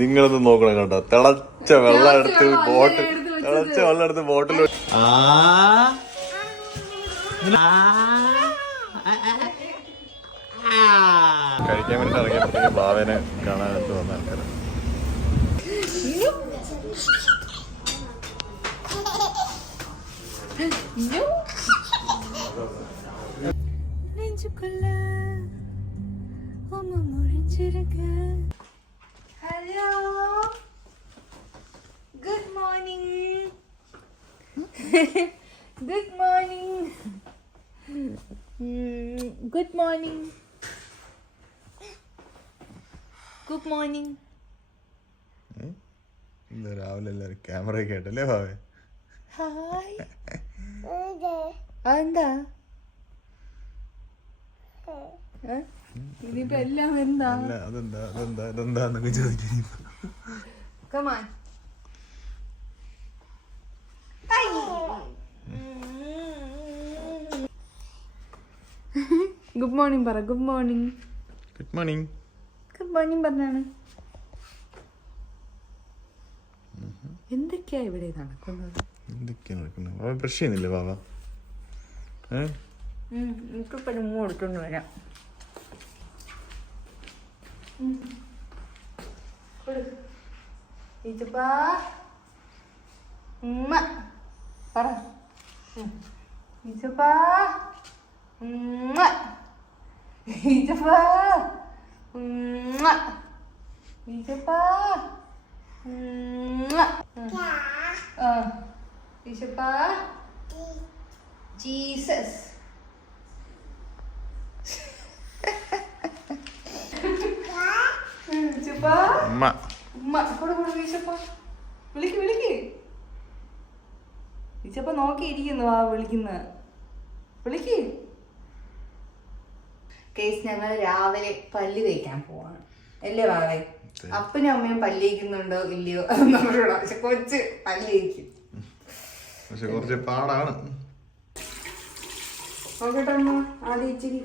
നിങ്ങളൊന്ന് നോക്കണം കേട്ടോ. തിളച്ച വെള്ളം എടുത്ത് ബോട്ടിൽ കഴിക്കാൻ വേണ്ടി ഇറങ്ങിയപ്പോഴത്തേക്ക് ബാവേനെ കാണാനായിട്ട് വന്ന ആൾക്കാർ. Hello. Good morning. Good morning. Good morning. Good morning. രാവിലെ എല്ലാവരും ക്യാമറ കേട്ടല്ലേ ഭാവേ? ഹായ്. എന്താ ഇനിയിപ്പോ എല്ലാം എന്താ അതെന്താന്നൊക്കെ ചോദിക്കാൻ. Come on. ഗുഡ് മോർണിംഗ് പറ. Good morning. Good morning. Good morning പറഞ്ഞാണ്. എന്തൊക്കെയാ ഇവിടെ നടക്കുന്നത്? ബ്രഷ് ചെയ്യുന്നില്ലേ ബാബ? എനിക്കിപ്പോ ഉമ്മ എടുത്തോണ്ട് വരാം. ഉമ്മ പറ. ഈച്ചപ്പാ ഉമ്മ. ഈച്ചപ്പാ ഉമ്മ. ഈച്ചപ്പാ ഉമ്മ. ഈച്ചപ്പാ ജീസസ്. ഈച്ചപ്പ നോക്കിയിരിക്കുന്നു. ആ വിളിക്കുന്ന വിളിക്ക്. കേസ് ഞങ്ങൾ രാവിലെ പല്ല് തേക്കാൻ പോവാണ് അല്ലേ വാവേ? അപ്പനും അമ്മയും പല്ല് തേക്കുന്നുണ്ടോ ഇല്ലയോ നമ്മളോട്. പക്ഷെ കൊച്ച് പല്ല് തേക്കും. കുറച്ച് പാടാണ്. നോക്കട്ടെ അമ്മ ആദ്യം ഇച്ചിരി.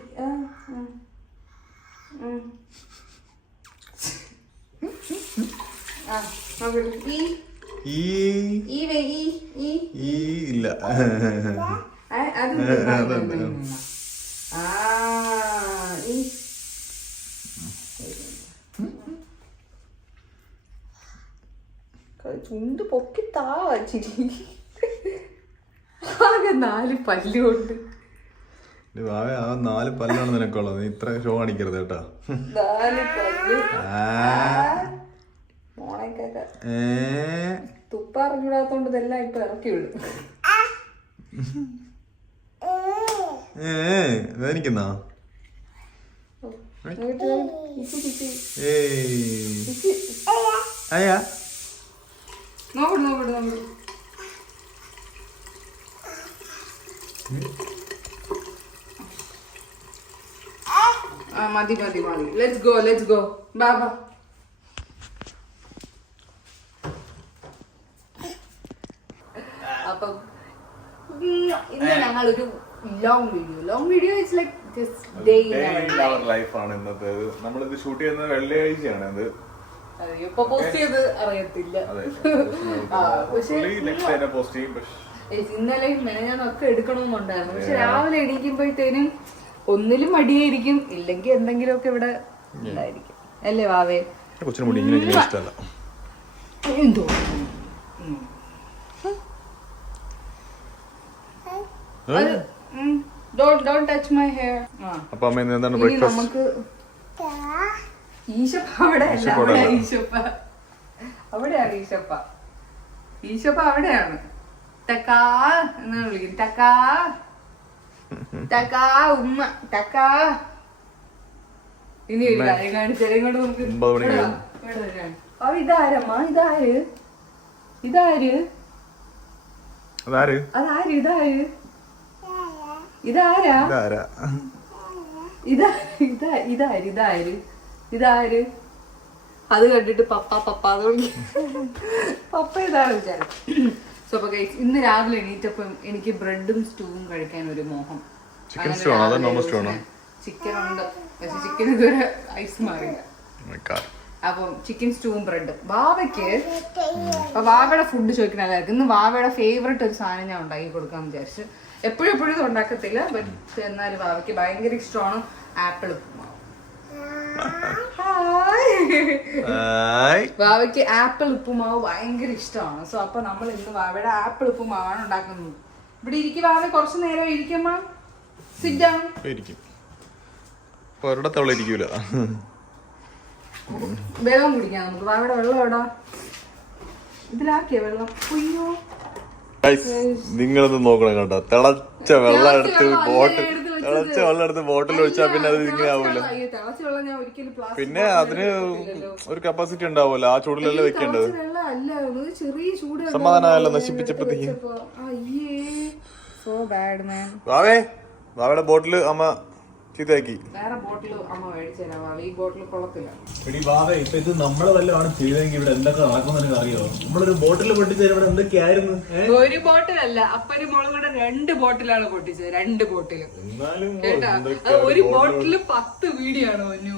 ഇല്ല ചുണ്ട് പൊക്കി താ ചിരി. ആകെ 4 പല്ലുകൊണ്ട്. ആ 4 പല്ലാണ് നിനക്കുള്ളത്. നീ ഇത്ര ഷോ കാണിക്കരുത് കേട്ടോ. 4 പല്ല് മോണക്കൊക്കെ തുപ്പറിഞ്ഞൂടാത്തോണ്ട് ഇതെല്ലാം ഇപ്പൊ ഇറക്കി വിടും. വേദനിക്കുന്നോ? നോക്കട്ടെ നോക്കട്ടെ നോക്കട്ടെ. മതി മതി മതി. Let's go let's go. Baba അപ്പം ഇന്ന് ഞങ്ങളൊരു long video it's like just day in our life ആണ് ഇന്നത്തെ. നമ്മളിത് ഷൂട്ട് ചെയ്യുന്നത് വെള്ളിയാഴ്ചയാണ്. ഇത് ഇപ്പൊ പോസ്റ്റ് ചെയ്ത് അറിയത്തില്ല. ഇന്നലെയും മെനഞ്ഞാന്നൊക്കെ എടുക്കണമെന്നുണ്ടായിരുന്നു. പക്ഷെ രാവിലെ എണീക്കുമ്പോഴത്തേനും ഒന്നിലും മടിയായിരിക്കും, ഇല്ലെങ്കിൽ എന്തെങ്കിലുമൊക്കെ ഇവിടെ ഉണ്ടായിരിക്കും അല്ലേ വാവേ? എന്തോ don't touch my hair. നമുക്ക് ഈശപ്പ അവിടെയല്ല, അവിടെയാണ് ഈശപ്പ. അവിടെയാണ് ഈശപ്പ. ഈശപ്പ അവിടെയാണ്. ടക്കാ എന്നാണ് വിളിക്കുന്നത്. ടക്കാ ടക്കാ ഉമ്മ ടക്കാ. ഇനി ഒരു കാര്യം കാണിച്ചാലും ഇങ്ങോട്ട് നമുക്ക്. ഇതാരമ്മ? ഇതാര്? ഇതാര്? അതാര്? ഇതാര്? ഇതാരാ? ഇതാര്? അത് കണ്ടിട്ട് പപ്പ പപ്പ പപ്പ ഇതാണ് വിചാരം. സോ അപ്പൊ ഗൈസ്, ഇന്ന് രാവിലെ എണീറ്റപ്പം എനിക്ക് ബ്രെഡും സ്റ്റൂവും കഴിക്കാൻ ഒരു മോഹം. ചിക്കൻ ഉണ്ട്, പക്ഷെ ചിക്കൻ ഇതുവരെ ഐസ് മാറില്ല. അപ്പം ചിക്കൻ സ്റ്റൂവും ബ്രെഡും വാവയ്ക്ക്. അപ്പൊ വാവയുടെ ഫുഡ് ചോദിക്കണല്ലായിരിക്കും. ഇന്ന് വാവയുടെ ഫേവറേറ്റ് ഒരു സാധനം ഞാൻ ഉണ്ടാക്കി കൊടുക്കാന്ന് വിചാരിച്ചു. എപ്പോഴും ഇത് ഉണ്ടാക്കത്തില്ല, ബട്ട് എന്നാലും വാവയ്ക്ക് ഭയങ്കര ഇഷ്ടമാണ് ആപ്പിൾ ഉപ്പുമാവ്. വാവയ്ക്ക് ആപ്പിൾ ഉപ്പുമാവ് ഭയങ്കര ഇഷ്ടമാണ്. സോ അപ്പൊ നമ്മൾ ഇന്ന് വാവയുടെ ആപ്പിൾ ഉപ്പുമാവാണ് ഉണ്ടാക്കുന്നത്. ഇവിടെ ഇരിക്കും വാവ, കുറച്ചു നേരം ഇരിക്കുമ്പോ ഇരിക്കൂല. വെള്ളം കുടിക്കാം നമുക്ക്. വാവയുടെ വെള്ളം എവിടാ? ഇതിലാക്കിയ വെള്ളം. അയ്യോ നിങ്ങളൊന്ന് നോക്കണം കേട്ടോ. തിളച്ച വെള്ളം എടുത്ത് ബോട്ടിൽ ഒഴിച്ചാ പിന്നെ അത് ഇങ്ങനെ ആവൂല. പിന്നെ അതിന് ഒരു കപ്പാസിറ്റി ഉണ്ടാവുമല്ലോ, ആ ചൂടിലല്ലേ വെക്കേണ്ടത്. സമാധാനമല്ലോ നശിപ്പിച്ചപ്പോഴത്തേക്ക്. വാവേ, വാവയുടെ ബോട്ടില് അമ്മ ചീത്തയാക്കി. വേറെ ബോട്ടിൽ അമ്മ മേടിച്ചാ. ഈ ബോട്ടിൽ കൊള്ളത്തില്ല. ഇപ്പൊ ഇത് നമ്മളെ വല്ലതാണ് ചെയ്തെങ്കിൽ ഇവിടെ എന്തൊക്കെ നടക്കുന്ന അറിയോ? നമ്മളൊരു ബോട്ടിൽ പൊട്ടിച്ചത് ഇവിടെ എന്തൊക്കെയായിരുന്നു? ഒരു ബോട്ടിലല്ല, അപ്പനും മോളും കൂടെ 2 ബോട്ടിലാണ് പൊട്ടിച്ചത്. 2 ബോട്ടില് കേട്ടാ. അത് ഒരു ബോട്ടില് 10 വീഡിയോ ആണ് ഒന്നു.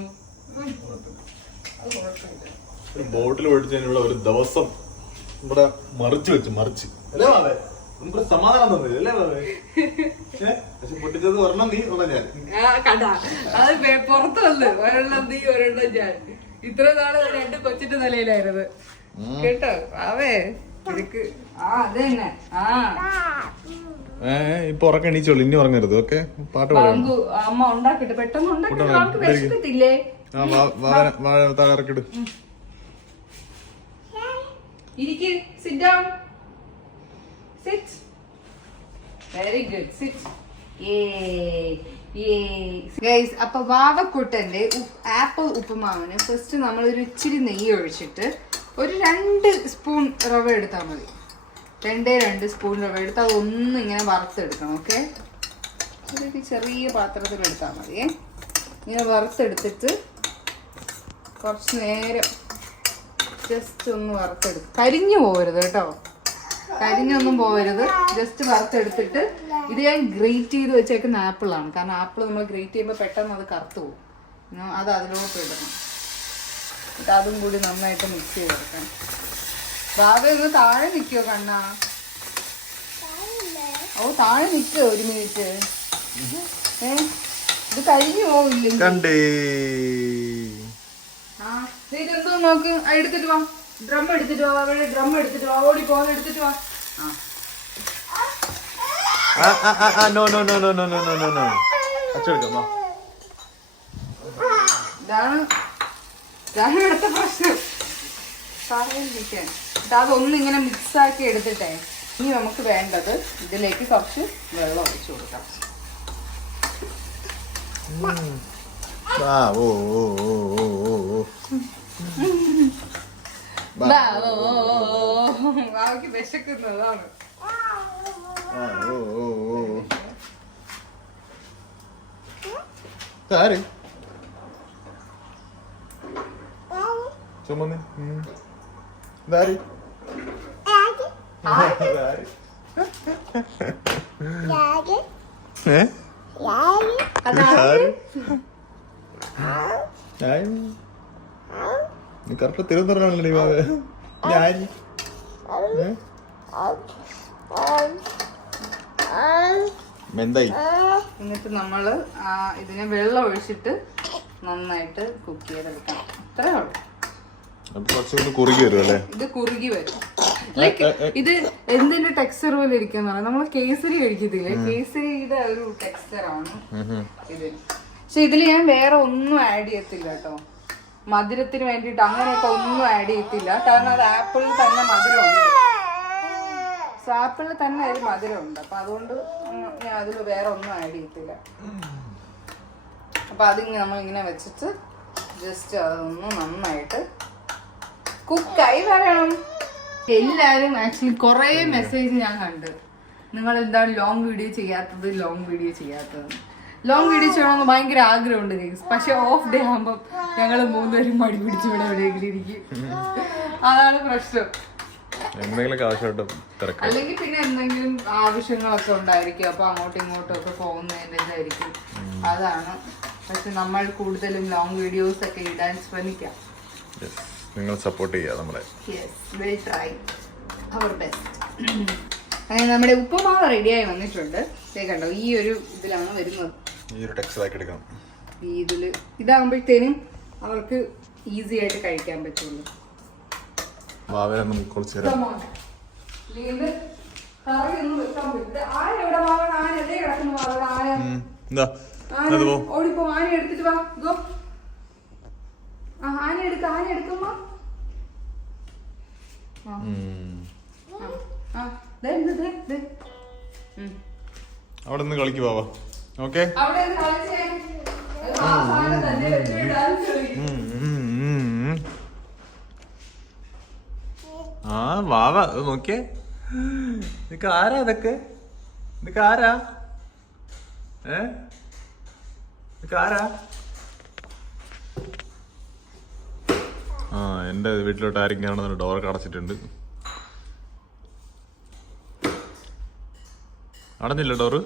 ബോട്ടിൽ പൊട്ടിച്ചതിന് ഇവിടെ ഒരു ദിവസം ഇവിടെ മറിച്ച് അല്ലേ വാവേ? നമുക്ക് സമാധാനം തോന്നില്ല അല്ലേ വാവേ? പക്ഷെ പൊട്ടിച്ചത് ഒരെണ്ണം നീ ഞാൻ കണ്ടാ. അത് പുറത്ത് വന്ന് ഒരെണ്ണം നീ ഒരെണ്ണം ഞാൻ. ഇത്ര നാള് 2 കൊച്ചിന്റെ നിലയിലായിരുന്നു കേട്ടോ. അവേ ഇതൊക്കെ അതന്നെ. ഇപ്പൊ ഉറക്കം എണീച്ചോളൂ, ഇനി ഉറങ്ങരുത്. ഓക്കെ, പാട്ട് പാടാം. അമ്മ ഉണ്ടാക്കിട്ട് പെട്ടെന്ന് ഉണ്ടാക്കിട്ട് വിശക്കത്തില്ലേ? തകർക്കിട്. ഇരിക്ക്, sit down, sit. Very good, sit. Guys, അപ്പൊ വാവക്കുട്ടന്റെ ആപ്പിൾ ഉപ്പുമാവിന് ഫസ്റ്റ് നമ്മളൊരു ഇച്ചിരി നെയ്യ് ഒഴിച്ചിട്ട് ഒരു 2 സ്പൂൺ റവ എടുത്താൽ മതി. 2 സ്പൂൺ റവ എടുത്ത് അതൊന്നും ഇങ്ങനെ വറുത്തെടുക്കണം. ഓക്കെ, ഇതൊക്കെ ചെറിയ പാത്രത്തിൽ എടുത്താൽ മതിയേ. ഇങ്ങനെ വറുത്തെടുത്തിട്ട് കുറച്ച് നേരം ജസ്റ്റ് ഒന്ന് വറുത്തെടുക്കും. കരിഞ്ഞു പോകരുത് കേട്ടോ, കരിഞ്ഞൊന്നും പോകരുത്. ജസ്റ്റ് വറുത്തെടുത്തിട്ട് ഇത് ഞാൻ ഗ്രേറ്റ് ചെയ്ത് വെച്ചേക്കുന്ന ആപ്പിളാണ്. കാരണം ആപ്പിൾ നമ്മൾ ഗ്രേറ്റ് ചെയ്യുമ്പോൾ പെട്ടെന്ന് അത് കറുത്തു പോകും. അത് അതിലോട്ട് ഇടണം. എന്നിട്ട് അതും കൂടി നന്നായിട്ട് മിക്സ് ചെയ്തെടുക്കണം. ബാബ ഒന്ന് താഴെ നിൽക്കുവോ കണ്ണാ? ഓ താഴെ നിൽക്കുവോ ഒരു മിനിറ്റ്. ഇത് കരിഞ്ഞു പോവില്ലെങ്കിൽ ഇതെന്തോ നോക്ക്. എടുത്തിട്ട് വാ, ഡ്രം എടുത്തിട്ട് വാ. അവിടെ ഡ്രം എടുത്തിട്ട് വാ. ഓടി പോകാൻ എടുത്തിട്ട് വാ. ഇതാണ് ഇവിടുത്തെ പ്രശ്നം. സാധനം അതൊന്നിങ്ങനെ മിക്സ് ആക്കി എടുത്തിട്ടേ ഇനി നമുക്ക് വേണ്ടത് ഇതിലേക്ക് കുറച്ച് വെള്ളം ഒഴിച്ചു കൊടുക്കാം. ബാവയ്ക്ക് വിശക്കുന്നതാണ്. ചുമന്ന് നീ കറക്റ്റ് തിരുവനന്തപുരമാണല്ലോ ബാബേ. എന്നിട്ട് നമ്മള് ഇതിനെ വെള്ളം ഒഴിച്ചിട്ട് നന്നായിട്ട് കുക്ക് ചെയ്തെടുക്കണം. അത്രേ ഉള്ളൂ. ഇത് കുറുകി വരും. ലൈക്ക് ഇത് എന്തിന്റെ ടെക്സ്ചർ പോലെ ഇരിക്കുന്ന നമ്മള് കേസരി കഴിക്കത്തില്ലേ, കേസരിയുടെ ഒരു ടെക്സ്ചർ ആണ് ഇത്. പക്ഷെ ഇതിൽ ഞാൻ വേറെ ഒന്നും ആഡ് ചെയ്യത്തില്ല കേട്ടോ. മധുരത്തിന് വേണ്ടിയിട്ട് അങ്ങനെയൊക്കെ ഒന്നും ആഡ് ചെയ്യത്തില്ല. കാരണം അത് ആപ്പിളിൽ തന്നെ മധുരമുണ്ട്. ആപ്പിളിൽ തന്നെ അതിൽ മധുരമുണ്ട്. അപ്പൊ അതുകൊണ്ട് ഞാൻ അതിൽ വേറെ ഒന്നും ആഡ് ചെയ്യത്തില്ല. അപ്പൊ അതിങ്ങനെ നമ്മളിങ്ങനെ വെച്ചിട്ട് ജസ്റ്റ് അതൊന്ന് നന്നായിട്ട് കുക്കായി വരണം. എല്ലാരും ആക്ച്വലി കുറെ മെസ്സേജ് ഞാൻ കണ്ടു, നിങ്ങൾ എന്താണ് ലോങ് വീഡിയോ ചെയ്യാത്തത്. ലോങ് വീഡിയോ ചെയ്യണമെന്ന് ഭയങ്കര ആഗ്രഹമുണ്ട് ഗൈസ്. പക്ഷെ ഓഫ് ഡേ ആകുമ്പോ ഞങ്ങൾ 3 പേരും മടി പിടിച്ച് ഇവിടെ എവിടെയെങ്കിലും ഇരിക്കും. അതാണ് പ്രശ്നം. അല്ലെങ്കിൽ പിന്നെ എന്തെങ്കിലും ആവശ്യങ്ങളൊക്കെ ഉണ്ടായിരിക്കും. അപ്പൊ അങ്ങോട്ടും ഇങ്ങോട്ടും ഒക്കെ പോകുന്നതിന്റെ ഇതായിരിക്കും. അതാണ് പക്ഷെ നമ്മൾ കൂടുതലും ലോങ് വീഡിയോസ് ഒക്കെ ഇടാൻ ശ്രമിക്കാം. നിങ്ങൾ സപ്പോർട്ട് ചെയ്യുക നമ്മളെ. Will try our best. അങ്ങനെ നമ്മുടെ ഉപ്പുമാവ് റെഡിയായി വന്നിട്ടുണ്ട്. കണ്ടോ, ഈ ഒരു ഇതിലാണ് വരുന്നത്. ഈ ഒരു ടെക്സ്ചറാക്കി എടുക്കണം. ഈ ഇതില് ഇതാകുമ്പോഴത്തേനും അവർക്ക് ഈസി ആയിട്ട് കഴിക്കാൻ പറ്റുള്ളൂ. നമുക്ക് കുറച്ച് നേരം ഓടിപ്പോ ആന എടുത്തിട്ട് വാ. ഗോ, ആന എടുക്കുമ്പോ അവിടെ നിന്ന് കളിക്ക് ബാബാ. ഓക്കെ, ആ വാവ നോക്കിയേ. ഇതൊക്കെ ആരാ? ഇതൊക്കെ ആരാ? ഇതൊക്കെ ആരാ? ആ, എന്റെ വീട്ടിലോട്ട് ആരെങ്കിലും ഡോറൊക്കെ അടച്ചിട്ടുണ്ട്. അടഞ്ഞില്ല ഡോറ്?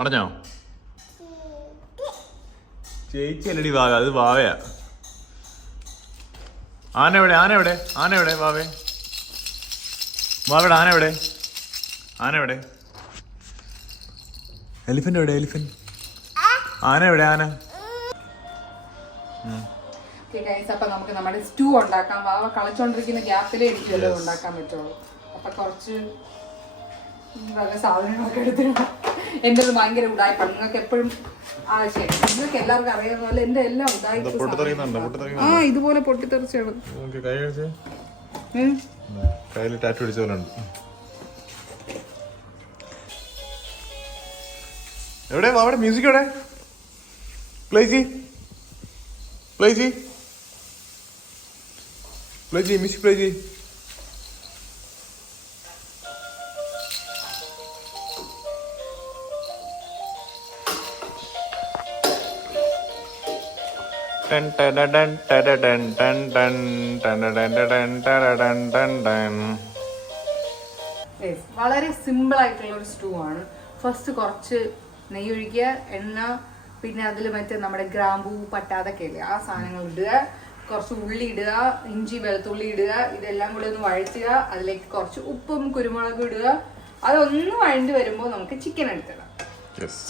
അടഞ്ഞോ? ചേച്ചി അല്ലടി വാവ, അത് വാവയാ. ആന എവിടെ? വാവേ, വാവയുടെ ആന എവിടെ? എലിഫന്റ് എവിടെ? ആന എവിടെ? അപ്പൊ നമുക്ക് നമ്മുടെ സ്റ്റൂ ഉണ്ടാക്കാം. വാവ കളിച്ചോണ്ടിരിക്കുന്ന ഗ്യാപ്പിലേ എനിക്ക് വല്ലതും ഉണ്ടാക്കാൻ പറ്റുള്ളൂ. അപ്പൊ കുറച്ച് നല്ല സാധനങ്ങളൊക്കെ എടുത്തിട്ടുണ്ട്. എൻ്റെ ഒരു ഭയങ്കര ഉടായ്പാണ്. നിങ്ങൾക്ക് എപ്പോഴും നിങ്ങൾക്ക് എല്ലാവർക്കും അറിയാവുന്ന പോലെ എന്റെ എല്ലാം ഉടായ്പ. ഇതുപോലെ പൊട്ടിത്തെറിച്ചാണ്. എവിടെ അവിടെ മ്യൂസിക്? എവിടെ? പ്ലേ ചെയ് മ്യൂസിക് പ്ലേ ചെയ്. വളരെ സിമ്പിൾ ആയിട്ടുള്ള ഒരു സ്റ്റൂ ആണ്. ഫസ്റ്റ് കുറച്ച് നെയ്യ് ഒഴിക്കുക, എണ്ണ, പിന്നെ അതിൽ മറ്റേ നമ്മുടെ ഗ്രാമ്പൂ, പട്ട, അതൊക്കെ ഇല്ലേ, ആ സാധനങ്ങൾ ഇടുക. കുറച്ച് ഉള്ളി ഇടുക, ഇഞ്ചി, വെളുത്തുള്ളി ഇടുക. ഇതെല്ലാം കൂടി ഒന്ന് വഴറ്റുക. അതിലേക്ക് കുറച്ച് ഉപ്പും കുരുമുളകും ഇടുക. അതൊന്ന് വഴണ്ടി വരുമ്പോൾ നമുക്ക് ചിക്കൻ എടുത്തിടാം.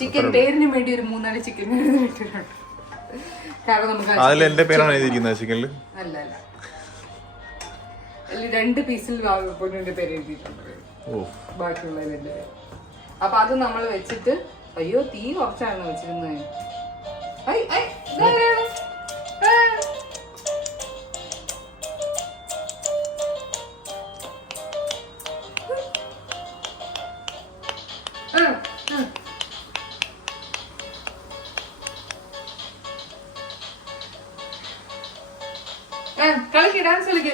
ചിക്കൻ പേരിന് വേണ്ടി ഒരു 3-4 ചിക്കൻ ഇട്ടിട്ടുണ്ട്. കാരണം നമുക്ക് അല്ല 2 പീസിൽ പൊന്നിന്റെ പേര് എഴുതിയിട്ടുണ്ട്. ബാക്കിയുള്ളതിന്റെ പേര്. അപ്പൊ അത് നമ്മൾ വെച്ചിട്ട്, അയ്യോ തീ കുറച്ചാണ് വെച്ചിരുന്നത്. കളിക്ക്, ഡാൻസ് കളിക്ക്.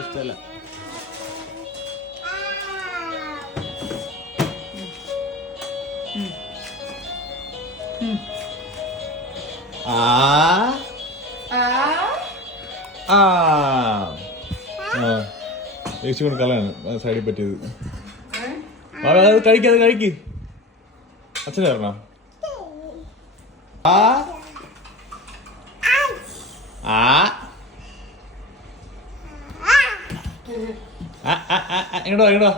ഇഷ്ടമല്ല. കൊണ്ട് കളയാണ് സൈഡിൽ പറ്റിയത്. അത് കഴിക്ക്. അച്ഛനെ പറഞ്ഞോ? എങ്ങോട്ടോ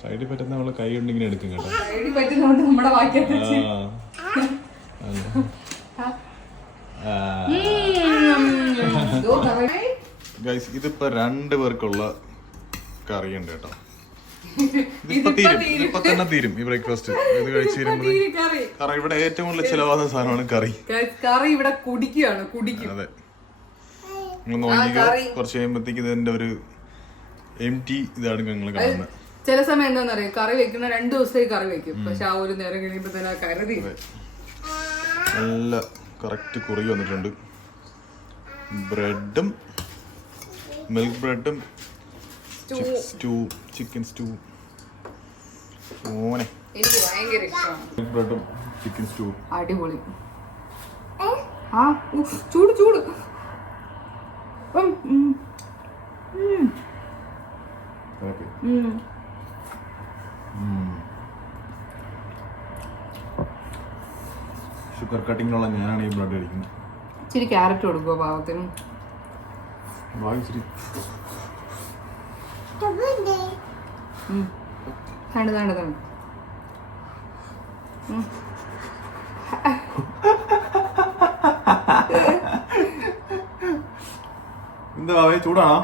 സൈഡിൽ പറ്റുന്ന നമ്മള് കൈ കൊണ്ട് ഇങ്ങനെ എടുക്കും കേട്ടോ. ഗൈസ്, ഇതിപ്പോ 2 പേർക്കുള്ള കറിയുണ്ട് കേട്ടോ. ഇപ്പൊ തന്നെ തീരും ഈ ബ്രേക്ക്ഫാസ്റ്റ്. ഇത് കഴിച്ച് കഴിയുമ്പോൾ കാരണം ഇവിടെ ഏറ്റവും കൂടുതൽ ചിലവാകുന്ന സാധനമാണ് കറി. കറി ഇവിടെ കുടിക്കും. അതെ, നിങ്ങൾ നോക്കിക്കുക, കുറച്ച് കഴിയുമ്പോഴത്തേക്ക് ഇതിന്റെ ഒരു empty ഇതാണ് ഞങ്ങൾ കാണുന്നത്. ചില സമയം എന്താണെന്നറിയാം, കറി വെക്കുന്ന 2 ദിവസത്തേക്ക് കറി വെക്കും, പക്ഷെ ആ ഒരു നേരം കഴിയുമ്പോ തന്നെ ആ കറി തീരും. നല്ല കറക്റ്റ് കുറി വന്നിട്ടുണ്ട്. ബ്രെഡും മിൽക്ക് ബ്രെഡും ചിക്കൻ സ്റ്റൂ. ഓനെ എനിക്ക് ഭയങ്കര ഇഷ്ടമാണ് മിൽക്ക് ബ്രെഡും ചിക്കൻ സ്റ്റൂ. അടിപൊളി. ആ ചൂട് ചൂട്. ഷുഗർ കട്ടിങ്ങിനുള്ള ഞാനാണ് ഈ ബ്രെഡ് കഴിക്കുന്നത്. ഇച്ചിരി ക്യാരറ്റ് കൊടുക്കുമോ പാവത്തിന്? തണ്ട് എന്താ ബാബേ, ചൂടാണോ?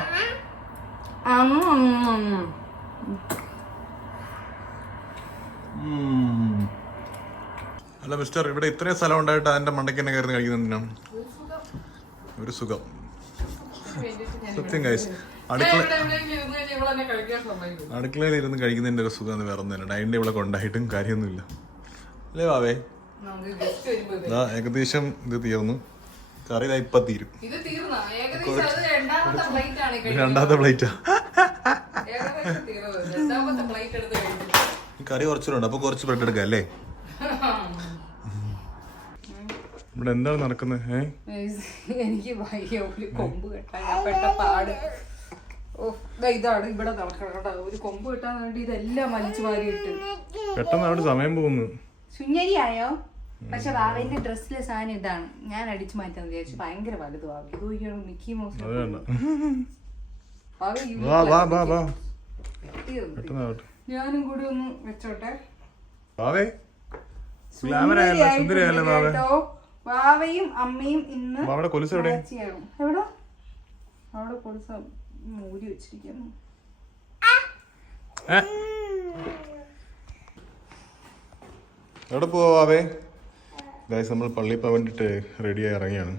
അല്ല മിസ്റ്റർ, ഇവിടെ ഇത്രയും സ്ഥലം ഉണ്ടായിട്ട് അതിന്റെ മണ്ടയ്ക്ക് തന്നെ കയറി കഴിക്കുന്നതിനാണ് ഒരു സുഖം. സത്യം ഗൈസ്, അടുക്കളയിൽ ഇരുന്ന് കഴിക്കുന്നതിന്റെ ഒരു സുഖം വേറെ ഒന്നുമില്ല. ഡൈനിങ് ടേബിളൊക്കെ ഉണ്ടായിട്ടും കാര്യമൊന്നുമില്ല അല്ലേ ബാവേ? ഏകദേശം ഇത് തീർന്നു. കറി ഇപ്പൊ തീരും. രണ്ടാമത്തെ പ്ലേറ്റാ. കറി കുറച്ചുണ്ട്, അപ്പൊ കുറച്ച് ബ്രെഡ് എടുക്കാം അല്ലേ? ഇവിടെ എന്താണ് നടക്കുന്നത്? എനിക്ക് കൊമ്പ് കെട്ടാൻ പാട്. ഇതാണ് ഇവിടെ നടക്കണ ഒരു കൊമ്പ് കെട്ടാൻ വേണ്ടി ഇതെല്ലാം വലിച്ചു വാരി ഇട്ട് പെട്ടെന്ന് അവിടെ സമയം പോകുന്നു. ശുഞ്ഞരിയായോ? പക്ഷെ വാവേന്റെ ഡ്രസ്സിലെ സാധനം ഇതാണ്. ഞാൻ അടിച്ചു മാറ്റാൻ വിചാരിച്ചു. ഭയങ്കര വലുത് വാവ. ഇത് മിക്കി മൗസ്. ഞാനും കൂടി ഒന്ന് വെച്ചോട്ടെ. വാവയും അമ്മയും ഇന്ന് എവിടെ അവിടെ കൊലുസ മൂടി വെച്ചിരിക്കുന്നു. എവിടെ പോവാവേ? ഗൈസ്, നമ്മൾ പള്ളിയിൽ പോകാൻ വേണ്ടിയിട്ട് റെഡിയായി ഇറങ്ങിയാണ്.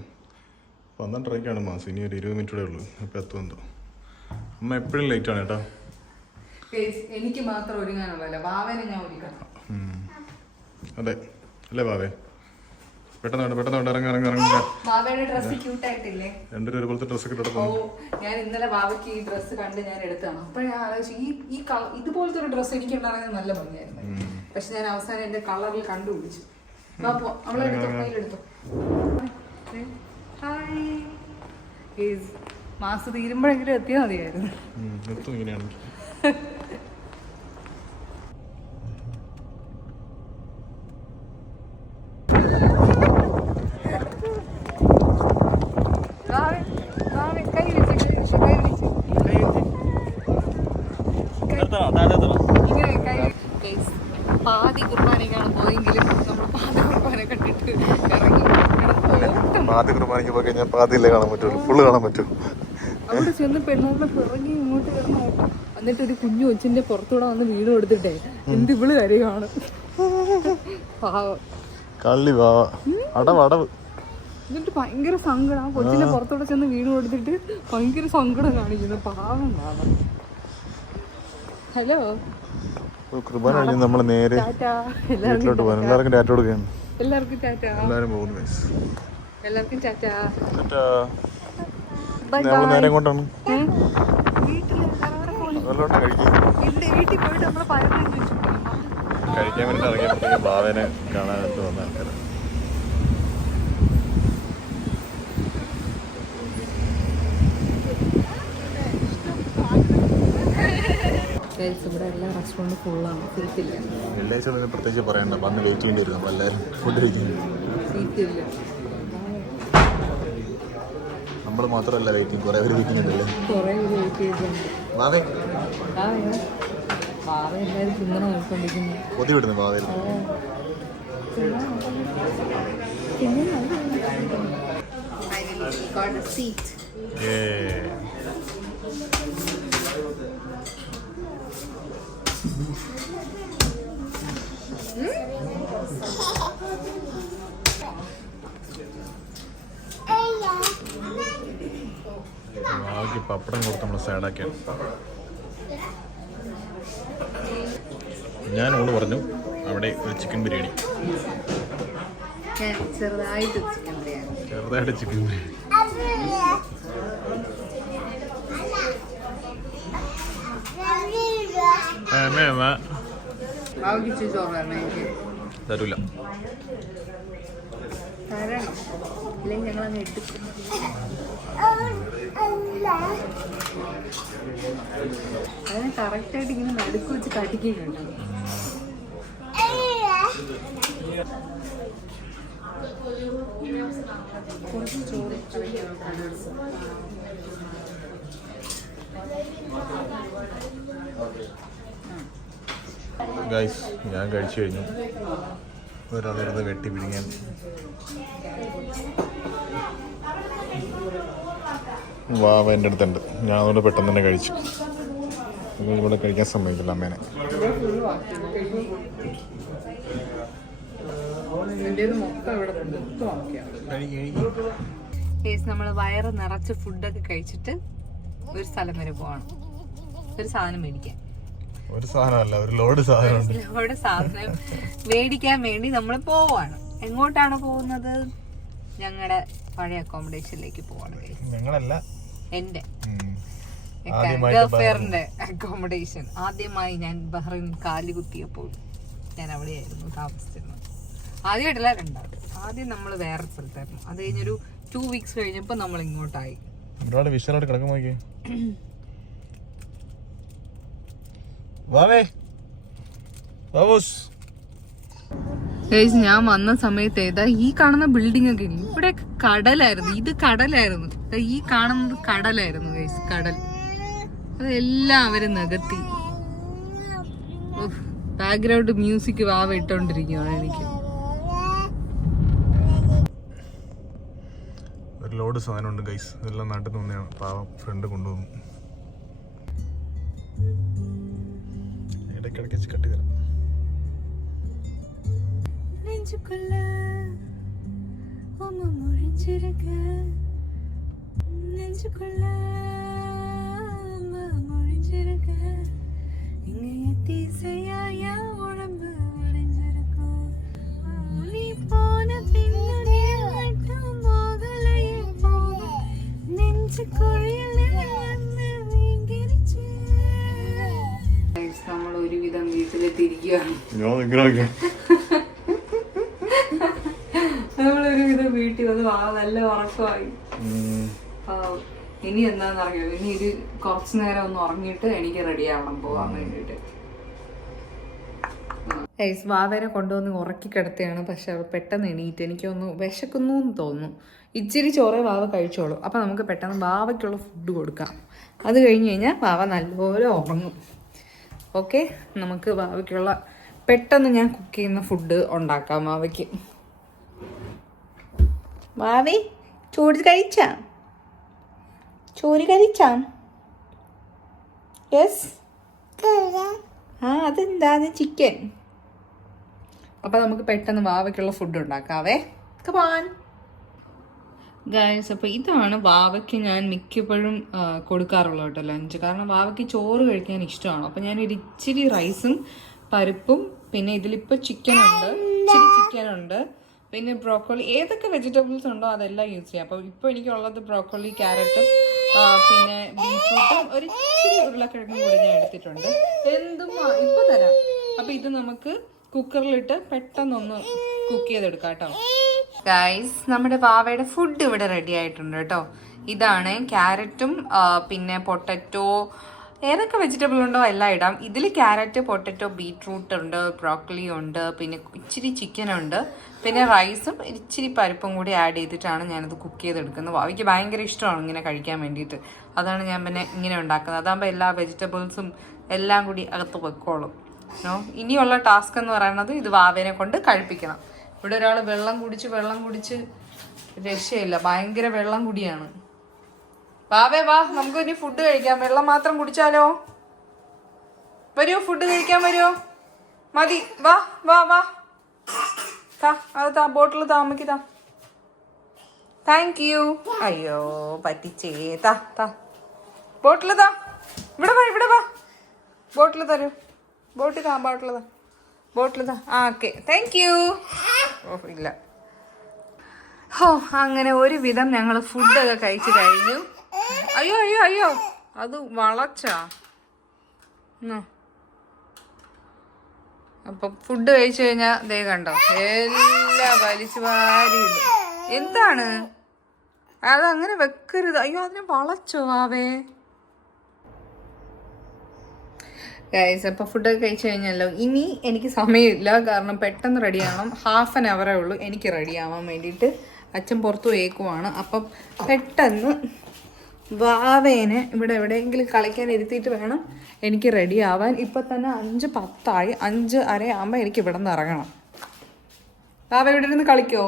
12:30 മാസം. ഇനി ഒരു 20 മിനിറ്റ് കൂടെ ഉള്ളൂ. ഇപ്പം എത്തുമെന്തോ. അമ്മ എപ്പോഴും ലേറ്റാണ് കേട്ടോ. എനിക്ക് മാത്രം ഒരുങ്ങാനുള്ളതല്ല, വാവനെ ഞാൻ ഒരുക്കണം. അതെ അല്ലേ വാവേ? പെട്ടെന്ന് ഇറങ്ങി. വാവയുടെ ഡ്രസ് ക്യൂട്ട് ആയിട്ടില്ലേ? രണ്ടുപേരും ഒരുപോലത്തെ ഡ്രസ്സൊക്കെ ഇട്ടിട്ട് ഞാൻ ഇന്നലെ വാവയ്ക്ക് ഈ ഡ്രസ്സ് കണ്ട് ഞാൻ എടുത്താണ്. അപ്പൊ ഞാൻ ആലോചിച്ചു, ഈ ഇതുപോലത്തെ ഒരു ഡ്രസ്സ് എനിക്ക് ഉണ്ടാകുന്നത് നല്ല ഭംഗിയായിരുന്നു. പക്ഷെ ഞാൻ അവസാനം എന്റെ കളറിൽ കണ്ടുപിടിച്ചു. മാസം തീരുമ്പോഴെങ്കിലും എത്തിയാൽ മതിയായിരുന്നു. പാതി കുർബാനയ്ക്കാണ് പോയെങ്കിലും നമ്മൾ പാതി കുർബാന കണ്ടിട്ട് ഇറങ്ങി. പാതി കുർബാനയ്ക്ക് പോയി കഴിഞ്ഞാൽ പാതിയില്ലേ കാണാൻ പറ്റുള്ളൂ, ഫുള്ള് കാണാൻ പറ്റും. അവിടെ ചെന്ന് പെണ്ണുങ്ങളെ ഇറങ്ങി ഇങ്ങോട്ട് കയറണോ. എന്നിട്ട് ഒരു കുഞ്ഞു കൊച്ചിന്റെ പുറത്തൂടെ വന്ന് വീട് കൊടുത്തിട്ടേ എന്ത് ഇവള് കരയാണ്. പാവം കള്ളി പാവ അടവ്. എന്നിട്ട് ഭയങ്കര സങ്കടം. ആ കൊച്ചിന്റെ പുറത്തൂടെ ചെന്ന് വീട് കൊടുത്തിട്ട് ഭയങ്കര സങ്കടം കാണിക്കുന്നു. പാവം കാണാം. ഹലോ, കുർബാന കഴിഞ്ഞ് നമ്മൾ നേരെ വീട്ടിലോട്ട് പോകാൻ. എല്ലാവർക്കും ടാറ്റ കൊടുക്കുകയാണ്. എല്ലാവർക്കും ടാറ്റ. എല്ലാവരും പോകുന്നു. എല്ലാവർക്കും ടാറ്റ. നേരെ കൊണ്ടാണ് വീട്ടിൽ പോയിട്ട് നമ്മള് കഴിക്കാൻ വേണ്ടി ഇറങ്ങിയപ്പോഴത്തേക്ക് ഭാവനെ കാണാനായിട്ട് വന്ന ആൾക്കാരാണ്. ഇവിടെ എല്ലാ റെസ്റ്റോറൻറ്റും ഫുള്ളാണ്. സീറ്റില്ല. വെള്ളിയാഴ്ച പ്രത്യേകിച്ച് പറയണ്ട, വന്ന് വെയിറ്റ് ചെയ്യേണ്ടി വരും. നമ്മളെല്ലാവരും ഫുഡ് കഴിക്കുന്നു. സീറ്റില്ല. നമ്മൾ മാത്രമല്ല വെയിറ്റിംഗ്, കുറേ പേര് വെയിറ്റിംഗ് ഉണ്ടല്ലേ. കുറേ പേര് വെയിറ്റ് ചെയ്തിട്ടുണ്ട്. ഭാവേ എല്ലാവരും തിന്നണം നോക്കിക്കൊണ്ടിരിക്കുന്നു. കൊതി വിടുന്നു ഭാവയിൽ. വാവയ്ക്ക് പപ്പടം കൊടുത്ത് നമ്മൾ സൈഡാക്കിയാണ്. ഞാൻ ഓട് പറഞ്ഞു അവിടെ ഒരു ചിക്കൻ ബിരിയാണി, ചെറുതായിട്ട് ചിക്കൻ ബിരിയാണി. ചെറുതായിട്ട് ചിക്കൻ ബിരിയാണി. തരൂല. തരണം, ഇല്ലെങ്കിൽ ഞങ്ങളങ്ങ് എടുക്കും. അതിന് കറക്റ്റായിട്ട് ഇങ്ങനെ നടുക്ക് വെച്ച് കടിക്കുന്നുണ്ട്. കുറച്ച് ചോറ് ഗൈസ്, ഞാൻ കഴിച്ചു കഴിഞ്ഞു. ഒരാളിരുന്ന് വെട്ടി പിടിക്കാൻ. വാവ എൻ്റെ അടുത്തുണ്ട്. ഞാൻ അതുകൊണ്ട് പെട്ടെന്ന് തന്നെ കഴിച്ചു. ഇവിടെ കഴിക്കാൻ സമ്മതിക്കില്ല അമ്മേനെ. നമ്മൾ വയറ് നിറച്ച് ഫുഡൊക്കെ കഴിച്ചിട്ട് ഒരു സ്ഥലം വരെ പോവാണ്, ഒരു സാധനം മേടിക്കാൻ. ഒരു സാധനമല്ല, ഒരു ലോഡ് സാധനം മേടിക്കാൻ വേണ്ടി നമ്മൾ പോവാണ്. എങ്ങോട്ടാണ് പോകുന്നത്? ഞങ്ങളുടെ പഴയ അക്കോമഡേഷനിലേക്ക് പോവാണ്. ഞങ്ങളല്ല, എന്റെ ഗൾഫെയറിന്റെ അക്കോമഡേഷൻ. ആദ്യമായി ഞാൻ ബഹ്റൈനിൽ കാല് കുത്തിയപ്പോൾ ഞാൻ അവിടെയായിരുന്നു താമസിച്ചിരുന്നത്. ആദ്യമായിട്ടല്ല, രണ്ടാമത്. ആദ്യം നമ്മൾ വേറെ സ്ഥലത്തായിരുന്നു. അത് കഴിഞ്ഞൊരു 2 weeks കഴിഞ്ഞപ്പോൾ നമ്മൾ ഇങ്ങോട്ടായി. വിശാലായിട്ട് കിടക്കാൻ ഞാൻ വന്ന സമയത്ത് ഏതാ ഈ കാണുന്ന ബിൽഡിംഗ് ഒക്കെ ഇവിടെ കടലായിരുന്നു. ഇത് കടലായിരുന്നു. ഈ കാണുന്നത് കടലായിരുന്നു ഗൈസ്, കടൽ. അതെല്ലാം അവര് നികത്തി. ബാക്ക്ഗ്രൗണ്ട് മ്യൂസിക് വാവ ഇട്ടോണ്ടിരിക്കുകയാണ്. എനിക്ക് ഒരു ലോഡ് സാധനമുണ്ട് ഗൈസ്. ഇതെല്ലാം നാട്ടിൽ നിന്ന് വന്നെയാണ്. പാവം ഫ്രണ്ട് കൊണ്ടുവന്നു. ഇടയ്ക്കിടയ്ക്ക് കട്ടി തരാം. നമ്മൾ ഒരുവിധം വീട്ടിലെത്തിയിരിക്കുകയാണ്. നമ്മളൊരുവിധം വീട്ടിൽ വന്ന് നല്ല ഉറക്കമായി. ഇനി എന്താണെന്നറിയോ, ഇനി ഇത് കുറച്ചു നേരം ഒന്ന് ഉറങ്ങിയിട്ട് എനിക്ക് റെഡി ആവണം പോവാൻ വേണ്ടിട്ട്. വാവേനെ കൊണ്ടുവന്ന് ഉറക്കി കിടത്തിയാണ്. പക്ഷെ അവൾ പെട്ടെന്ന് എണീറ്റ്. എനിക്കൊന്ന് വിശക്കുന്നു എന്ന് തോന്നുന്നു. ഇച്ചിരി ചോറേ വാവ കഴിച്ചോളൂ. അപ്പം നമുക്ക് പെട്ടെന്ന് വാവയ്ക്കുള്ള ഫുഡ് കൊടുക്കാം. അത് കഴിഞ്ഞ് കഴിഞ്ഞാൽ വാവ നല്ലപോലെ ഉറങ്ങും. ഓക്കെ, നമുക്ക് വാവയ്ക്കുള്ള പെട്ടെന്ന് ഞാൻ കുക്ക് ചെയ്യുന്ന ഫുഡ് ഉണ്ടാക്കാം വാവയ്ക്ക്. വാവേ, ചോറ് കഴിച്ചാ? ചോറ് കഴിച്ചാ? യെസ്. അതെന്താ? ചിക്കൻ. അപ്പം നമുക്ക് പെട്ടെന്ന് വാവയ്ക്കുള്ള ഫുഡ് ഉണ്ടാക്കാവേ. Come on guys. അപ്പോൾ ഇതാണ് വാവയ്ക്ക് ഞാൻ മിക്കപ്പോഴും കൊടുക്കാറുള്ളത് കേട്ടോ, ലഞ്ച്. കാരണം വാവയ്ക്ക് ചോറ് കഴിക്കാൻ ഇഷ്ടമാണ്. അപ്പം ഞാൻ ഒരു ഇച്ചിരി റൈസും പരിപ്പും, പിന്നെ ഇതിലിപ്പോൾ ചിക്കനുണ്ട്, ഇച്ചിരി ചിക്കനുണ്ട്, പിന്നെ ബ്രോക്കോളി, ഏതൊക്കെ വെജിറ്റബിൾസ് ഉണ്ടോ അതെല്ലാം യൂസ് ചെയ്യാം. അപ്പോൾ ഇപ്പോൾ എനിക്കുള്ളത് ബ്രോക്കോളി, ക്യാരറ്റും, പിന്നെ ബീറ്റ്റൂട്ടും, ഒരു ഇച്ചിരി ഉരുളക്കിഴങ്ങും കൂടി ഞാൻ എടുത്തിട്ടുണ്ട്. എന്തും ഇപ്പോൾ തരാം. അപ്പോൾ ഇത് നമുക്ക് കുക്കറിലിട്ട് പെട്ടെന്നൊന്ന് കുക്ക് ചെയ്തെടുക്കാം കേട്ടോ. ഗൈസ്, നമ്മുടെ വാവയുടെ ഫുഡ് ഇവിടെ റെഡി ആയിട്ടുണ്ട് കേട്ടോ. ഇതാണ് ക്യാരറ്റും, പിന്നെ പൊട്ടറ്റോ, ഏതൊക്കെ വെജിറ്റബിൾ ഉണ്ടോ എല്ലാം ഇടാം. ഇതിൽ ക്യാരറ്റ്, പൊട്ടറ്റോ, ബീട്രൂട്ട് ഉണ്ട്, ബ്രോക്കലി ഉണ്ട്, പിന്നെ ഇച്ചിരി ചിക്കനുണ്ട്, പിന്നെ റൈസും ഇച്ചിരി പരിപ്പും കൂടി ആഡ് ചെയ്തിട്ടാണ് ഞാനത് കുക്ക് ചെയ്തെടുക്കുന്നത്. എനിക്ക് ഭയങ്കര ഇഷ്ടമാണ് ഇങ്ങനെ കഴിക്കാൻ വേണ്ടിയിട്ട്. അതാണ് ഞാൻ പിന്നെ ഇങ്ങനെ ഉണ്ടാക്കുന്നത്. അതാകുമ്പോൾ എല്ലാ വെജിറ്റബിൾസും എല്ലാം കൂടി അകത്ത് വെക്കോളും. ഇനിയുള്ള ടാസ്ക് എന്ന് പറയുന്നത് ഇത് വാവേനെ കൊണ്ട് കഴിപ്പിക്കണം. ഇവിടെ ഒരാൾ വെള്ളം കുടിച്ച് രക്ഷയില്ല, ഭയങ്കര വെള്ളം കുടിയാണ്. വാവേ വാ, നമുക്ക് ഇനി ഫുഡ് കഴിക്കാം. വെള്ളം മാത്രം കുടിച്ചാലോ? വരുമോ? ഫുഡ് കഴിക്കാൻ വരുമോ? മതി. വാ വാ വാ, താ അത് താ, ബോട്ടിൽ താ, അമ്മയ്ക്ക് താ. Thank you. അയ്യോ പറ്റിച്ചേ. താ താ ബോട്ടിൽ താ. ഇവിടെ വാ, ഇവിടെ വാ. ബോട്ടിൽ തരൂ. ബോട്ടിൽ താ, ബോട്ടിൽ താ, ബോട്ടിൽ താ. ആ ഓക്കെ, താങ്ക് യു. ഓ ഇല്ല. ഹോ, അങ്ങനെ ഒരുവിധം ഞങ്ങൾ ഫുഡൊക്കെ കഴിച്ച് കഴിഞ്ഞു. അയ്യോ അയ്യോ അയ്യോ, അത് വളച്ചാ. അപ്പം ഫുഡ് കഴിച്ചു കഴിഞ്ഞാൽ ദേ കണ്ടോ, എല്ലാം വലിച്ചു വാരിയിടും. എന്താണ് അതങ്ങനെ വെക്കരുത്. അയ്യോ അതിനെ വളച്ചോ ആവേ. ഗൈസ്, അപ്പോൾ ഫുഡൊക്കെ കഴിച്ചു കഴിഞ്ഞല്ലോ. ഇനി എനിക്ക് സമയമില്ല, കാരണം പെട്ടെന്ന് റെഡി ആവണം. 1/2 hour ഉള്ളൂ എനിക്ക് റെഡി ആവാൻ വേണ്ടിയിട്ട്. അച്ഛൻ പുറത്തു പോയേക്കുവാണ്. അപ്പം പെട്ടെന്ന് വാവേനെ ഇവിടെ എവിടെയെങ്കിലും കളിക്കാൻ ഇരുത്തിയിട്ട് വേണം എനിക്ക് റെഡി ആവാൻ. ഇപ്പം തന്നെ 5:10 5:30 ആകുമ്പോൾ എനിക്ക് ഇവിടെ നിന്ന് ഇറങ്ങണം. വാവ ഇവിടെ ഇരുന്ന് കളിക്കോ?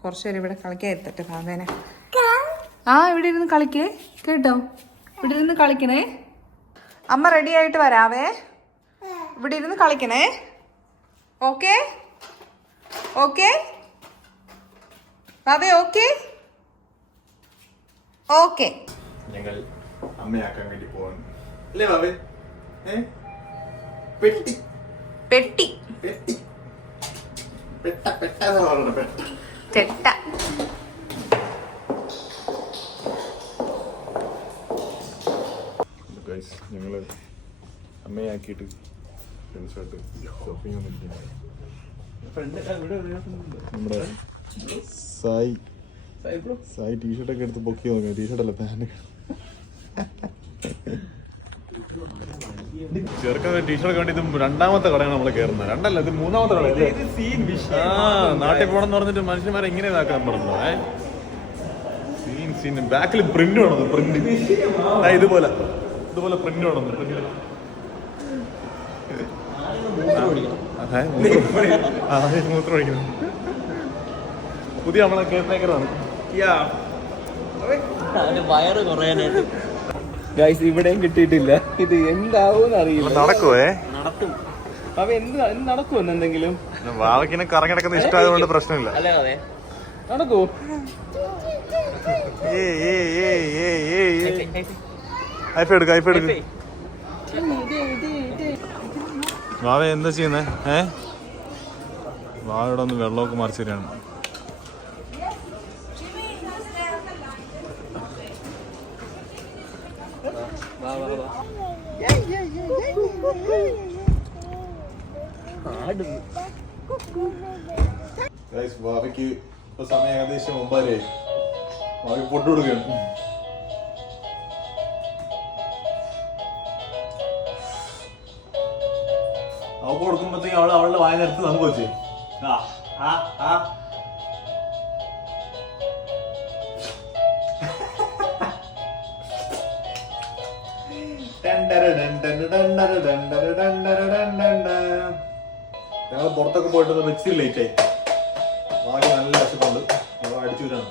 കുറച്ച് നേരം ഇവിടെ കളിക്കാൻ എത്തട്ടെ വാവേനെ. ആ ഇവിടെ ഇരുന്ന് കളിക്കേ കേട്ടോ, ഇവിടെ ഇരുന്ന് കളിക്കണേ. അമ്മ റെഡി ആയിട്ട് വരാവേ. ഇവിടെ ഇരുന്ന് കളിക്കണേ. ഓക്കെ ഓക്കെ വാവേ, ഓക്കെ ഓക്കെ. ഞങ്ങൾ അമ്മയാക്കാൻ വേണ്ടി പോവാണ് അല്ലേ ബാബേ? പെട്ടി പെട്ടി പെട്ടി പെട്ട പെട്ട എന്ന് പറയണം, പെട്ട ചെട്ട. ഗൈസ്, ഞങ്ങള് അമ്മയാക്കിയിട്ട് ഫ്രണ്ട്സായിട്ട് ഷോപ്പിംഗ് വന്നിരിക്കുന്നത്. നമ്മുടെ സായി ടീഷർട്ടൊക്കെ എടുത്ത് പൊക്കി നോക്കാം. ടീഷർട്ടല്ല, പാൻറ്. ചെറുക്കാൻ ടീഷർട്ട് വേണ്ടി ഇത് 2ാമത്തെ കടയാണ് നമ്മൾ കയറുന്നത്. 2അല്ല, ഇത് 3ാമത്തെ കടയല്ലേ? ആ, നാട്ടിൽ പോകണമെന്ന് പറഞ്ഞിട്ട് മനുഷ്യന്മാരെ ഇങ്ങനെ ഇതാക്കാൻ പറഞ്ഞു. സീൻ ബാക്കിൽ പ്രിന്റ് വേണം. പ്രിന്റ് ഇതുപോലെ പ്രിന്റ് വേണം. മൂത്രം ഒഴിക്കണം. പുതിയ നമ്മളെ കേക്ക് മേക്കറാണ്. വയറ് കുറയാനായിട്ട് ഗൈസ് ഇവിടെയും കിട്ടിയിട്ടില്ല. ഇത് എന്താവും അറിയില്ല. നടക്കുവേ, നടത്തും. അവ എന്ത് നടക്കുമെന്ന് എന്തെങ്കിലും വാവക്കിനെ കറങ്ങി നടക്കുന്ന ഇഷ്ടമായതുകൊണ്ട് പ്രശ്നമില്ല. അല്ലേ അതെ നടക്കൂ. എടുക്ക. വാവ എന്താ ചെയ്യുന്നേ? വാവയുടെ ഒന്ന് വെള്ളമൊക്കെ മറിച്ച് തരാണ്. വാവയ്ക്ക് ഇപ്പൊ സമയം ഏകദേശം 9:30. വാവയ്ക്ക് ഫുഡ് കൊടുക്കുകയാണ്. അവക്ക് കൊടുക്കുമ്പോഴത്തേക്ക് അവളുടെ വായ നേരത്ത് നമുക്ക് വെച്ചേ. ഞങ്ങൾ പുറത്തൊക്കെ പോയിട്ട് വെച്ചിരി ലേറ്റ് ആയി. വാങ്ങി നല്ല വിശപ്പുണ്ട്. അടിച്ചു വരാണ്.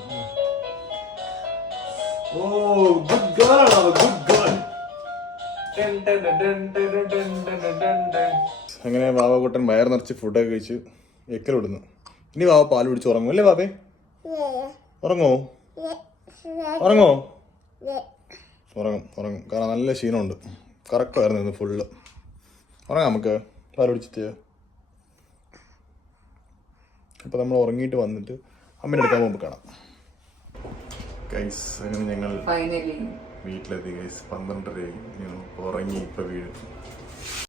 ഓ ഗുഡ് ഗേൾ ആണ്, ഗുഡ് ഗേൾ. അങ്ങനെ വാവക്കുട്ടൻ വയർ നിറച്ച് ഫുഡൊക്കെ കഴിച്ച് എക്കലിടുന്നു. ഇനി വാവ പാൽ പിടിച്ച് ഉറങ്ങും അല്ലേ വാവേ? ഉറങ്ങോ? ഉറങ്ങും. കാരണം നല്ല ക്ഷീണമുണ്ട്. കറക്കമായിരുന്നു ഇന്ന് ഫുള്ള്. ഉറങ്ങാം നമുക്ക് പാൽ പിടിച്ചിട്ട്. അപ്പോൾ നമ്മൾ ഉറങ്ങിയിട്ട് വന്നിട്ട് അമ്മേനെ എടുക്കാൻ പോകുമ്പോൾ കാണാം. ഗൈസ്, അങ്ങനെ ഞങ്ങൾ ഫൈനലി വീട്ടിലെത്തി. ഗൈസ് 12:30 ആയി. ഉറങ്ങി ഇപ്പം വീഴും.